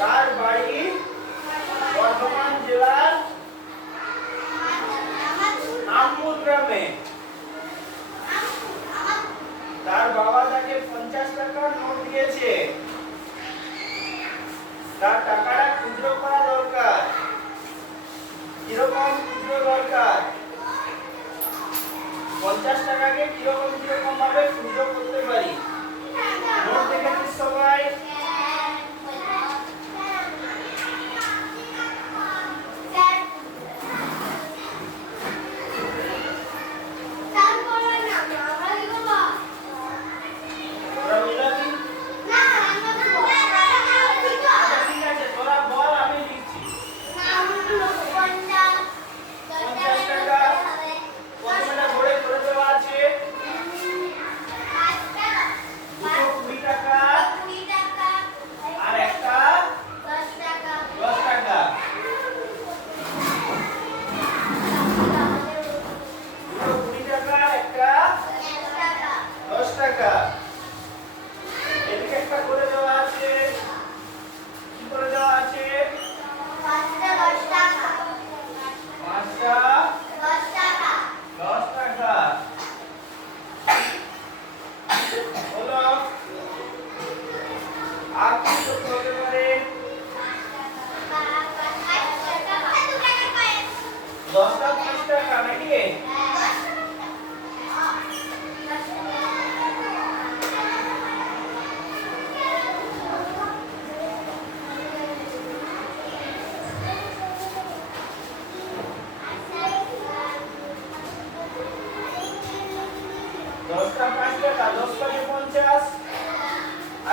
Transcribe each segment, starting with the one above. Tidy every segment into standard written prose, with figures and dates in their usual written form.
তার বাড়ি বর্ধমান জেলার আমুদ গ্রামে। তার বাবা তাকে 50 টাকার নোট দিয়েছে। তার টাকাটা খুচরো করা দরকার। কিরকম খুচরো দরকার? 50 টাকাকে কিরকম ভাবে খুচরো করতে পারি? নোট দেখেছিস সবাই?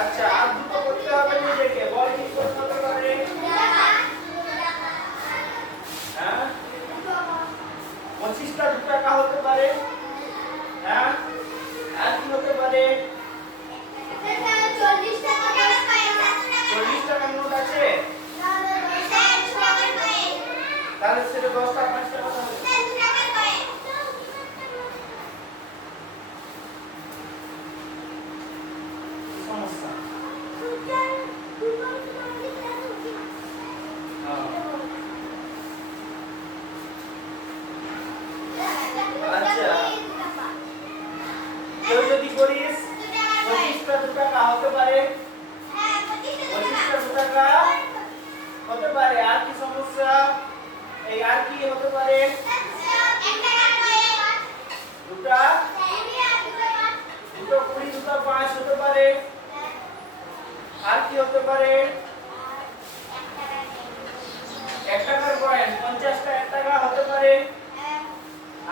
আচ্ছা, আর দুটো করতে হবে নিজেকে। বল কি করতে হতে পারে? হ্যাঁ, 25টা 2 টাকা হতে পারে। হ্যাঁ, আর কি হতে পারে? 40 টাকার নোট আছে? তাহলে সেটা 10টা 5 টাকা হবে। সমস্যা আচ্ছা, কেউ যদি করিস 25টা 2 টাকা হতে পারে। 25টা 2 টাকা হতে পারে। আর কি সমস্যা? এই আর কি হতে পারে? দুটা 20 দুটা 5 হতে পারে। আর কি হতে পারে? 1 টাকার কয়েন 50টা 1 টাকা হতে পারে।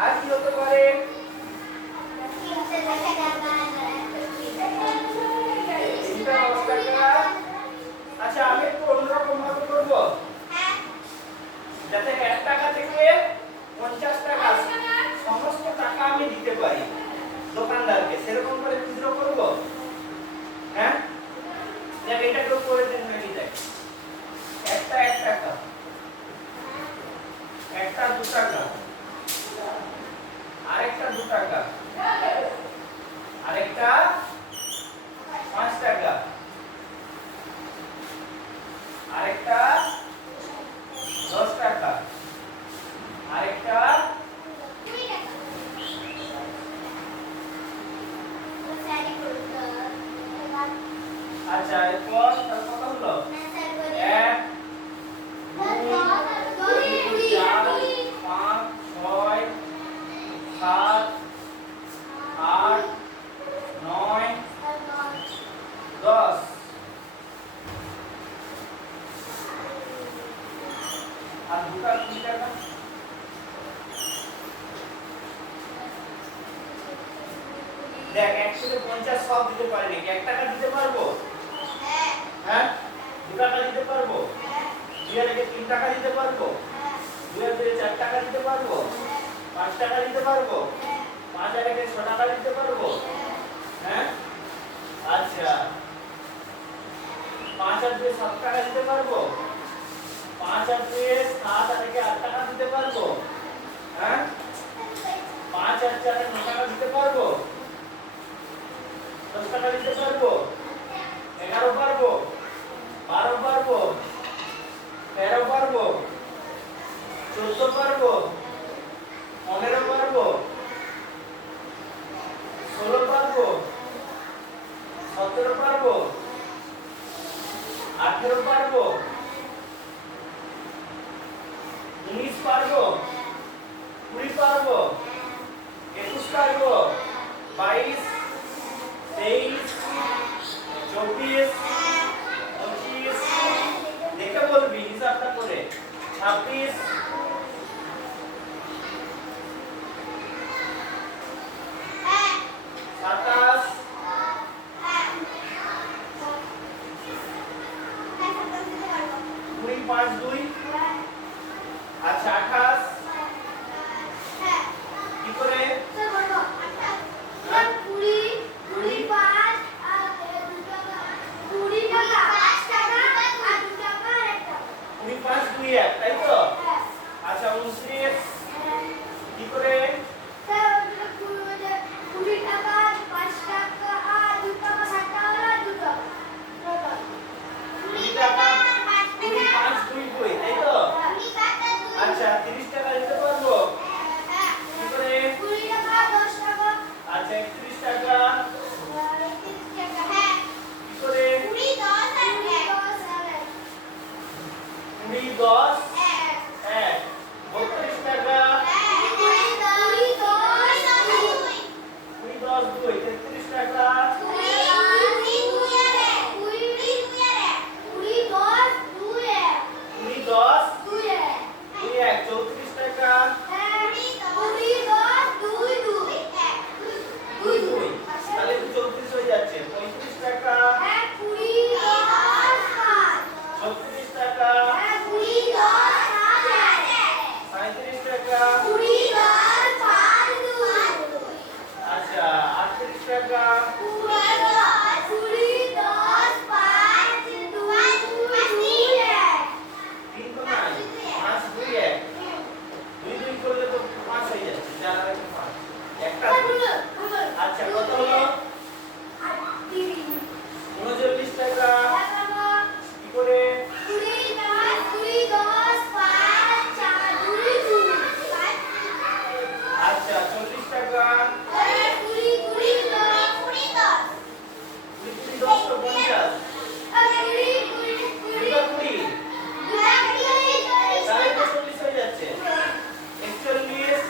আর কি হতে পারে? আচ্ছা, আমি একটু অন্যরকম ভাবে করবো, যাতে 1 টাকা থেকে 50 টাকা সমস্ত টাকা আমি দিতে পারি দোকানদারকে। সেরকম করে খুচরো করবো। হ্যাঁ, দেখ এটা কেউ করে দেন নাকি? দেখ, একটা 1 টাকা, একটা 2 টাকা, আরেকটা 2 টাকা, আরেকটা 5 টাকা, আরেকটা 10 টাকা, আরেকটা 20 টাকা। আচ্ছা, এরপর তার কত হলো? 1 2 4 5 6 7 8 9 10। আর দুটা 20 টাকা। দেখ, 150 সব দিতে পারি নাকি? 1 টাকা দিতে পারবো? হ্যাঁ, 2 টাকা দিতে পারবো? 2 এর আগে 3 টাকা দিতে পারবো? 2 এর আগে 4 টাকা দিতে পারবো? 5 টাকা দিতে পারবো? 5 এর আগে 6 টাকা দিতে পারবো? হ্যাঁ, আচ্ছা, 5 আর 2 7 টাকা দিতে পারবো? 5 আর 2 7 আর আগে 8 টাকা দিতে পারবো? হ্যাঁ, 5 আর 4 9 টাকা দিতে পারবো? 10 টাকা দিতে পারবো? 11 পারবো? 12 পারবো? 20 পারবো, 21 পারবো, 22, 23, 24, 25, দেখে বলবি হিসাবটা করে, 26, 27, 20, 5, 2, আচ্ছা 28, কি করে? কুড়ি পাঁচ দুই এক, তাই তো? আচ্ছা 29, কি করে? 20 টাকা 5 টাকা আর 2 টাকা 7 টাকা আর 2 টাকা 20 টাকা 20 5 2 2, তাই তো? আচ্ছা 30 টাকা দিতে পারবো, কি করে? 20 টাকা 10 টাকা আচ্ছা 31 টাকা, কি করে? 20 10 1, 32 টাকা, 20 10 2, 33 টাকা, 20 10 2 1, 34 টাকা, 2 2, তাহলে 34 হয়ে যাচ্ছে, 35 টাকা, 36 টাকা, 37 টাকা, আচ্ছা 38 টাকা, 3 তো নাই, 5 2 1, 2 2 করলে তো 5 হয়ে যাচ্ছে, 4 আর 5, একটা আচ্ছা কত হলো? 39 টাকা, কি করে? আচ্ছা 40 টাকা, 20 20 10 তো 50, 2 20, তাহলে তো 40 হয়ে যাচ্ছে, 41,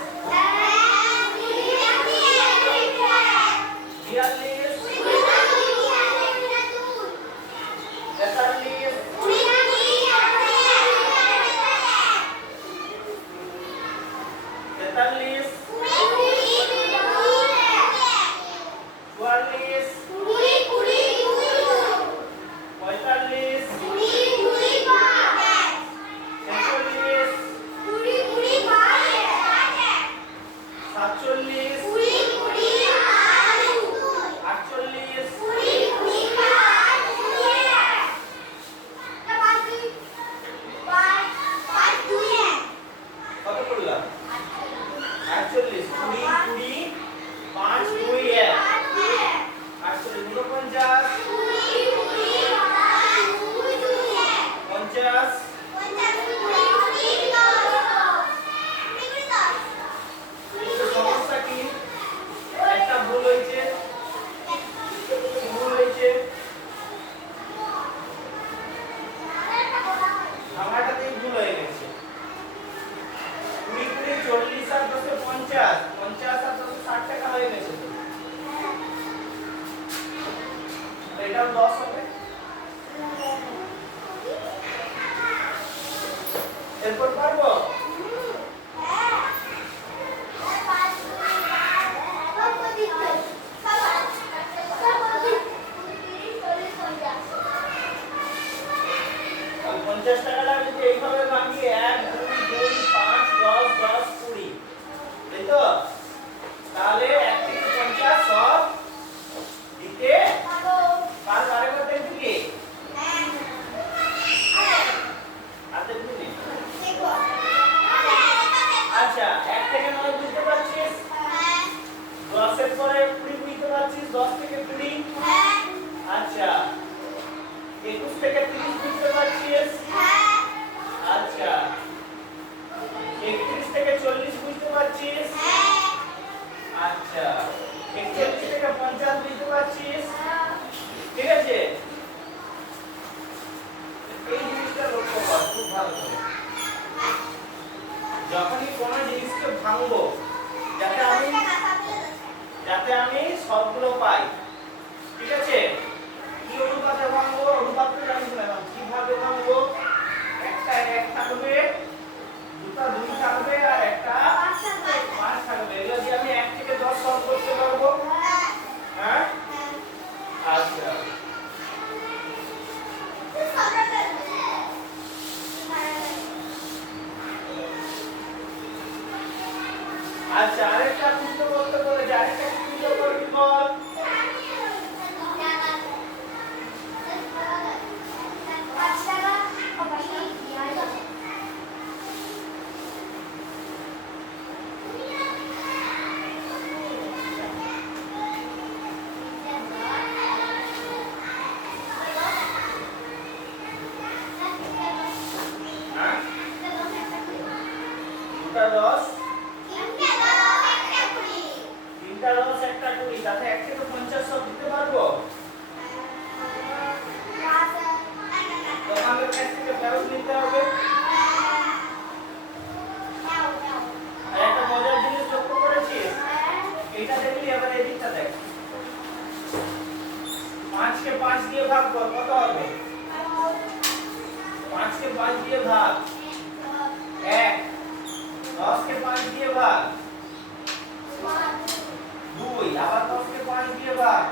42, 43, 43, 44, 45, 46, 47, 48, কত করলাম? 48, 20 20, 5 2 1, 48, 49, 50, সমস্যা কি? একটা ভুল হয়েছে, ভুল হয়েছে, ভাঙাটাতেই ভুল হয়ে গেছে, 20 20, 40 আর 10 50, 50 আর 10 60 টাকা হয়ে গেছে তো। তো এটাও 10 হবে, এরপর পারবো? আর 50 টাকাটা যদি এইভাবে ভাঙি 1 2 2 5 10 10 20, তাই তো? তাহলে 1 থেকে 50 সব দিতে পারবো, আরেকবার দেখবি কি? আর দেখবি নি? আচ্ছা 1 থেকে 9 বুঝতে পারছিস, 10 এর পরে 20 বুঝতে পারছিস, 10 থেকে 20, আচ্ছা 21 থেকে 30 বুঝতে পারছিস, আচ্ছা 31 থেকে 40 বুঝতে পারছিস, আচ্ছা 41 থেকে 50 বুঝতে পারছিস, ঠিক আছে? এই জিনিসটা লক্ষ্য কর খুব ভালো করে, যখনই কোনো জিনিসকে ভাঙবো ভাঙবো যাতে আমি সবগুলো পাই। ঠিক আছে, কি অনুপাতে ভাঙবো? অনুপাত তো জানি না, কিভাবে ভাঙবো? একটা 1 থাকবে, দুটো 2 থাকবে আর একটা 5 থাকবে। এগুলো দিয়ে আমি 1 থেকে 10 সলভ করতে পারবো। হ্যাঁ, আচ্ছা আচ্ছা, আরেকটা খুঁজতে বলতে বলেছে, আরেকটা খুঁজতে করবি বল। হ্যাঁ, 2টা 10, 3টা 10, একটা 20, তাতে 1 থেকে 50 সব দিতে পারবো। দোকানের কাছ থেকে ফেরত নিতে হবে। আর একটা মজার জিনিস লক্ষ্য করেছিস? এইটা দেখলি, এবার এই দিকটা দেখ। 5 কে 5 দিয়ে ভাগ কর, কত হবে? 5 কে 5 দিয়ে ভাগ 1, 10 কে 5 দিয়ে ভাগ 2, আবার 10 কে 5 দিয়ে ভাগ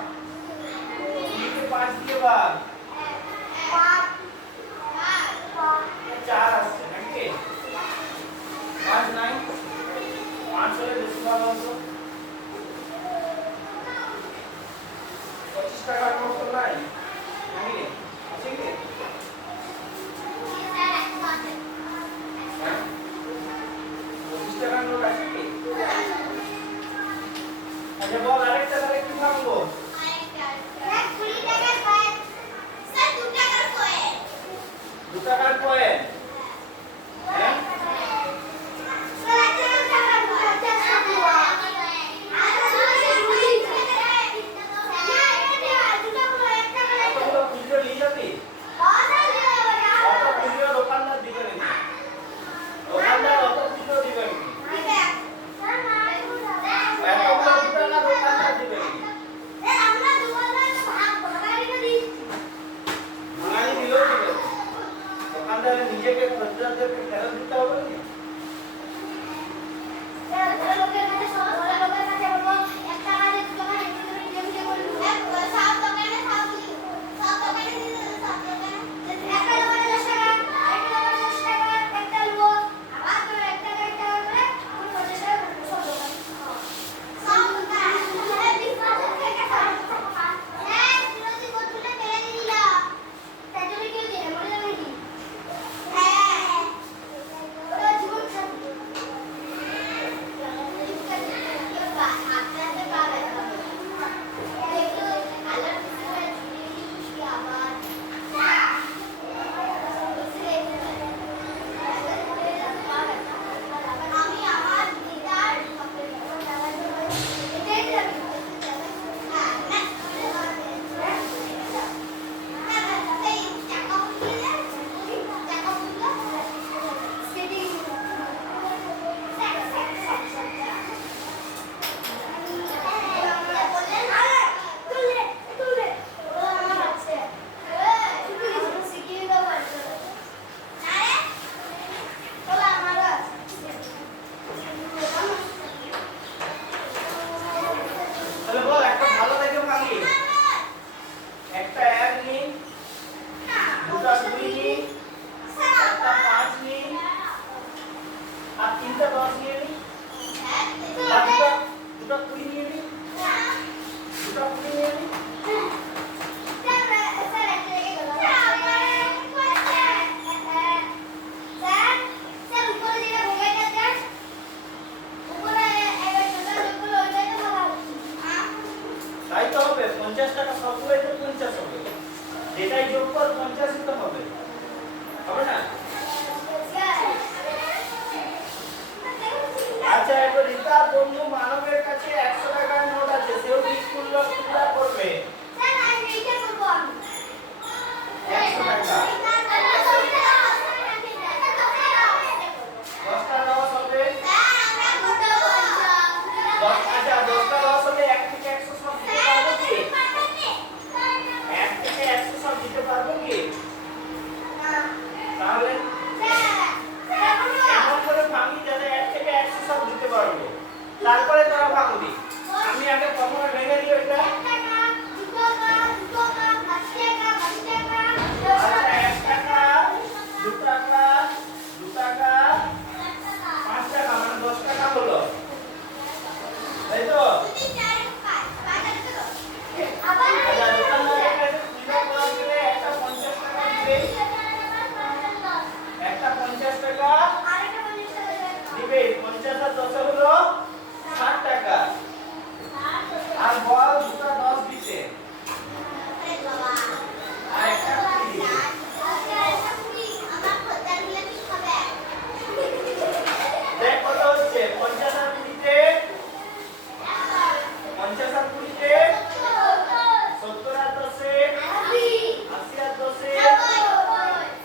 3 কে 5 দিয়ে ভাগ 4 আসছে নাকি? 5 নাই, 5 হলে বেশি ভালো হতো। 25 টাকার নোট তো নাই নাকি? আছে কি? হ্যাঁ, 25 টাকার নোট আছে কি? আচ্ছা বল, আরেকটা তাহলে কি ভাঙবো? 2 টাকার কয়েন। হ্যাঁ, কতগুলো খুচরো নিয়ে যাবি? অত খুচরো দোকানদার দিবে নাকি? দোকানদার অত খুচরো দিবে নাকি? এতগুলো 2 টাকা দোকানদার দিবে নাকি? ভাঙালি দিলেও দিবে। দোকানদারের নিজেকে খদ্দেরদেরকে ফেরত দিতে হবে না? তাহলে বল, একটা ভালো দেখে ভাঙি। একটা 1 নি, দুটা 2 নি, একটা 5 নি, আর 3টা 10 নিয়ে নি। আর দুটা 20 নিয়ে নি, দুটা 20 নিয়ে নি। তাই তো হবে, 50 টাকা সবগুলোই তো 50 হবে। যেটাই যোগ কর 50 ই তো হবে। হবে না? আচ্ছা, এবার রিতার বন্ধু মানবের কাছে 100 টাকার নোট আছে, সেও স্কুল করবে 100 টাকা। 10টা 10 হবে, আচ্ছা 10টা 10 হলে 1 থেকে 100 সব দিতে পারবো কি? 1 থেকে 100 সব দিতে পারবো কি? তাহলে এমন করে ভাঙি যাতে 1 থেকে 100 সব দিতে পারবো। তারপরে তোরা ভাঙবি। আমি আগে প্রথমে ভেঙে দিই এটা। আচ্ছা 1 টাকা 2 টাকা 2 টাকা 5 টাকা মানে 10 টাকা হলো। তাই তো? আচ্ছা দোকানদারের কাছে তুলে করে দিলে একটা 50 টাকা দিবে। একটা 50 টাকা দিবে। 50 আর 10 হলো 60 টাকা। আর বল দুটো 10 দিতে। আর একটা 20 দিতে। দেখ কত হচ্ছে 50 আর 20 তে 50 আর 20 তে 70 আর 10 এ 80 আর 10 এ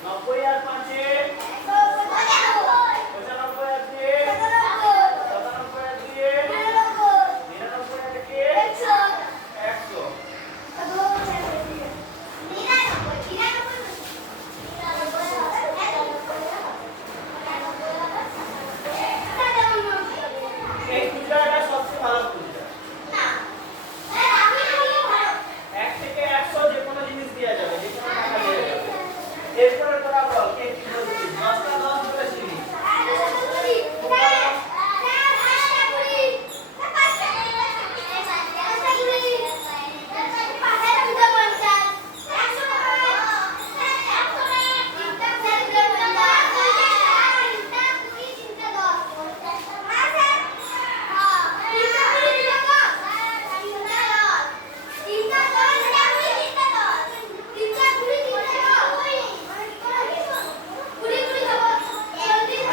90 আর 5 এ 95 আর 2 এ 97 আর 2 এ 99 আর 1 এ 100। এই পূজাটা সবচেয়ে ভালো পূজা। 1 থেকে 100 যে কোনো জিনিস দেওয়া যাবে, যে কোনো টাকা দেওয়া যাবে। এরপরে তোরা বল কে কি বলছিস? 10টা 10 বলেছিলি।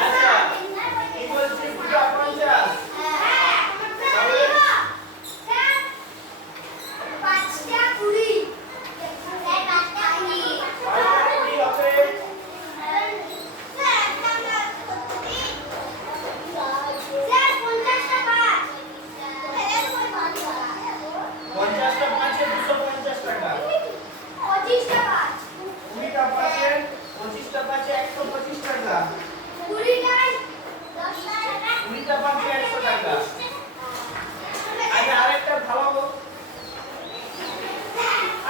আচ্ছা কি বলছিস? পূজা 50। কয়টা কুড়ি হবে? 50টা 5 এ 250 টাকা। 20টা 5 এ 25টা 5 এ 125 টাকা। 20টা 5 এ 100 টাকা। আচ্ছা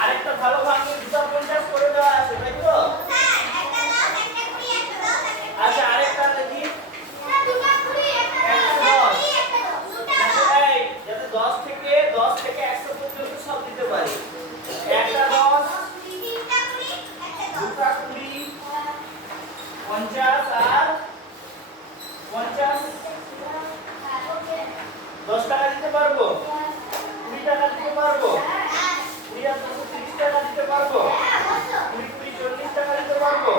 আরেকটা ভালো ভাঙে 250 করে দেওয়া আছে তাই তো? আচ্ছা আরেকটা দেখি। যাতে 10 থেকে 100 পর্যন্ত সব দিতে পারি। একটা 10 দুটা 20 50 আর 50 10 টাকা দিতে পারবো। 20 টাকা দিতে পারবো। 20 আর 10 30 টাকা দিতে পারবো। 20 40 টাকা দিতে পারবো।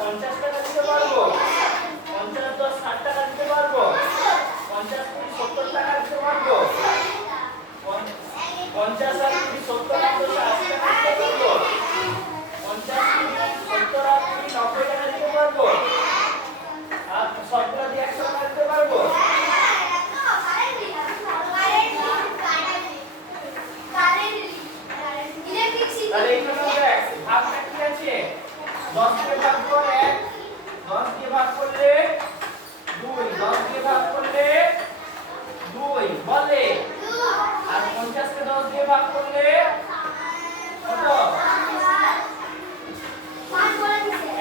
50 টাকা দিতে পারবো। 50 10 60 টাকা দিতে পারবো। 50 70 টাকা দিতে পারবো। 50 আর 70 আর 80 টাকা দিতে পারবো। 50 70 আর 90 টাকা দিতে পারবো। আর সবগুলো দিয়ে 100 টাকা দিতে পারবো। তাহলে এইখানে দেখ ভাগটা কি আছে? 10 দিয়ে ভাগ কর 1, 10 দিয়ে ভাগ করলে 2, 10 দিয়ে ভাগ করলে 2 বলে। আর 50 কে 10 দিয়ে ভাগ করলে কত?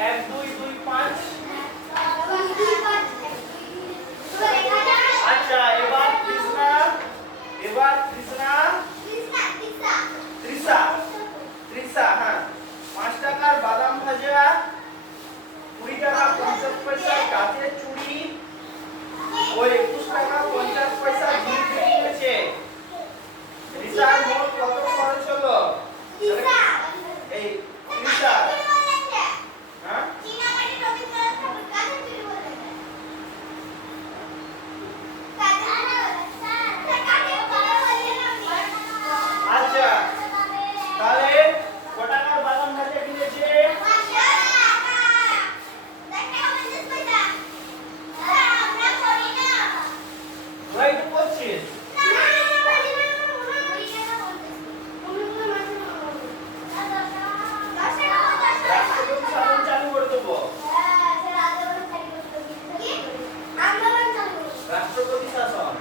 1 2 2 5। আচ্ছা এবার তৃষা হ্যাঁ 5 টাকার বাদাম ভাজা, 20 টাকা 50 পয়সা কাঁচের চুড়ি, ওই 21 টাকা 50 পয়সা ঘি কিনেছে। তৃষার মোট কত খরচ হলো? এই তৃষা হ্যাঁ আচ্ছা তাহলে কত টাকার বাদাম ভাজা কিনেছে? ওই তো বলছি বলছিস? রাষ্ট্রপতি শাসন চালু করে দেবো। রাষ্ট্রপতি শাসন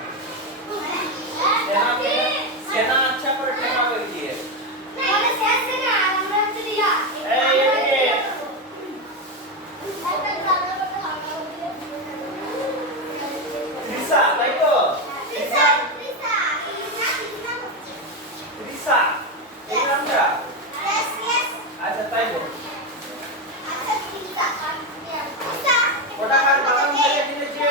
সেনা আচ্ছা করে ঠেকা হয়ে গিয়ে এই এদিকে ত্রিশা, তাই তো? ত্রিশা এই নামটা? আচ্ছা তাই তো। কোটাকার বাগান থেকে কিনেছে?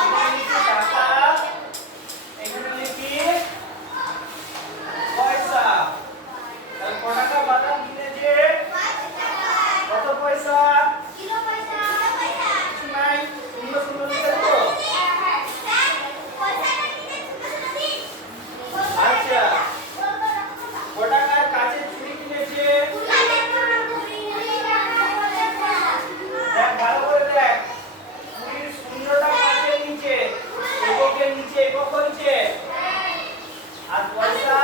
এখানে লিখি টাকা, এখানে লিখি পয়সা। তাহলে কোটাকা বাদাম কিনেছে কত পয়সা? কিছু নাই, শূন্য শূন্য লিখে দেবো। আচ্ছা, কোটাকার কাচের চুড়ি কিনেছে? দেখ ভালো করে দেখ, চুড়ির শূন্যটা কাচের নিচে, এককের নিচে, একক হয়েছে। আর পয়সা?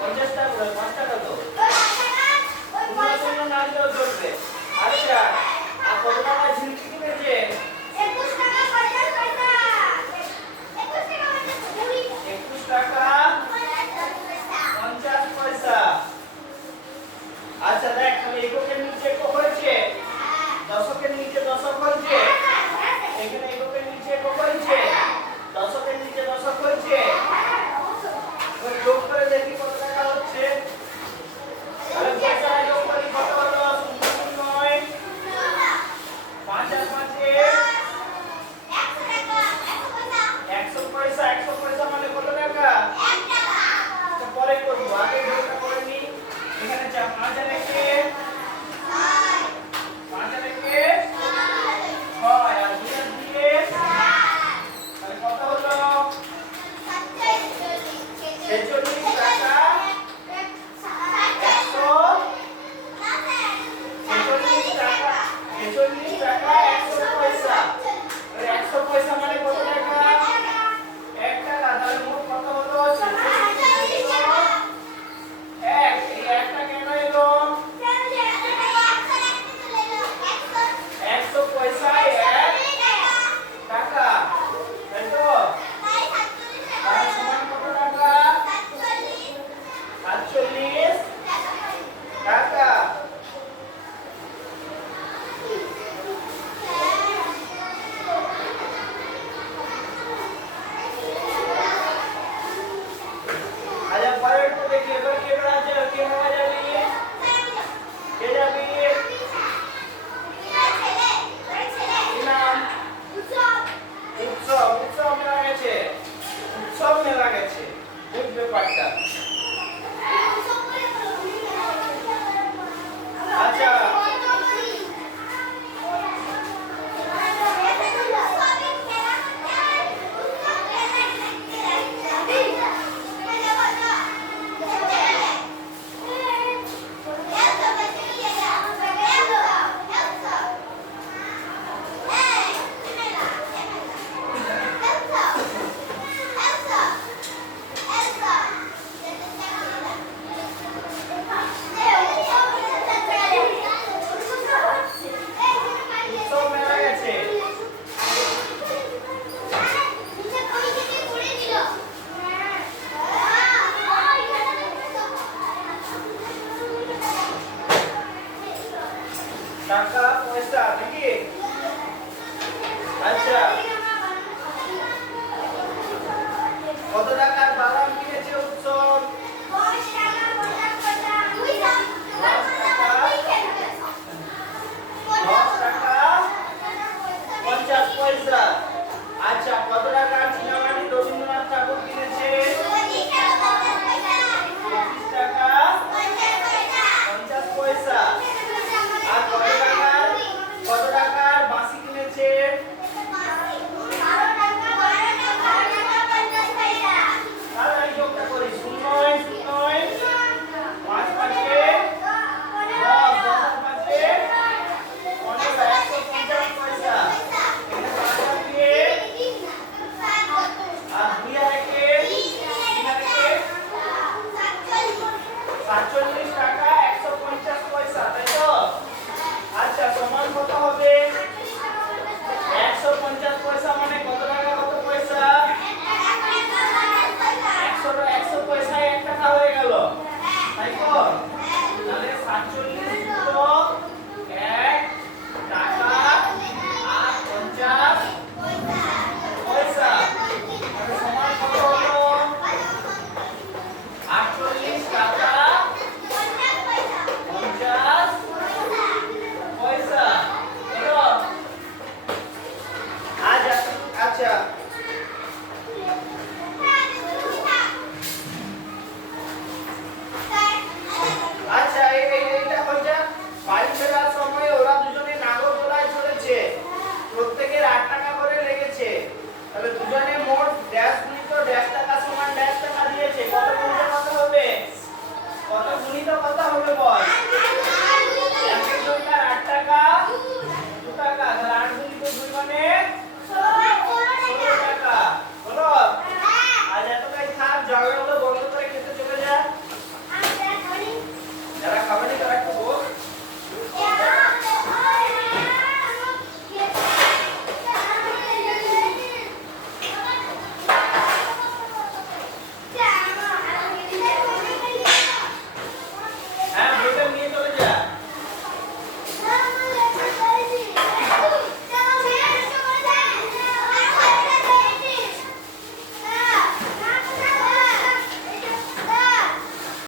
50 টাকা করে, 5 টাকা তো। শূন্য শূন্য না দিলেও চলবে। আচ্ছা, আর কত টাকা ঝিলকি কিনেছে? 21 টাকা 50 পয়সা। আচ্ছা দেখ, তাহলে এককের নিচে একক হয়েছে, দশকের নিচে দশক হয়েছে, এখানে এককের নিচে একক হয়েছে, দশকের নিচে দশক হয়েছে। এবার যোগ করে দেখি কত টাকা হচ্ছে। তাহলে পয়সা যোগ করি, কত হলো? 0 5 আর 5 100 পয়সা। 100 পয়সা মানে কত টাকা? আচ্ছা, পরে করবো, আগে যোগটা করে নি। এখানে 5 আর 1 5 আর 1 6 আর 2 আর 2 তাহলে কত হলো? 46 টাকা 46 টাকা 100 পয়সা। 100 পয়সা মানে কত টাকা? 1 টাকা। তাহলে মোট কত হলো? 1 এই 1টা কেন এলো? 100 পয়সায় 1 টাকা, তাই তো? তাহলে সমান কত টাকা? 47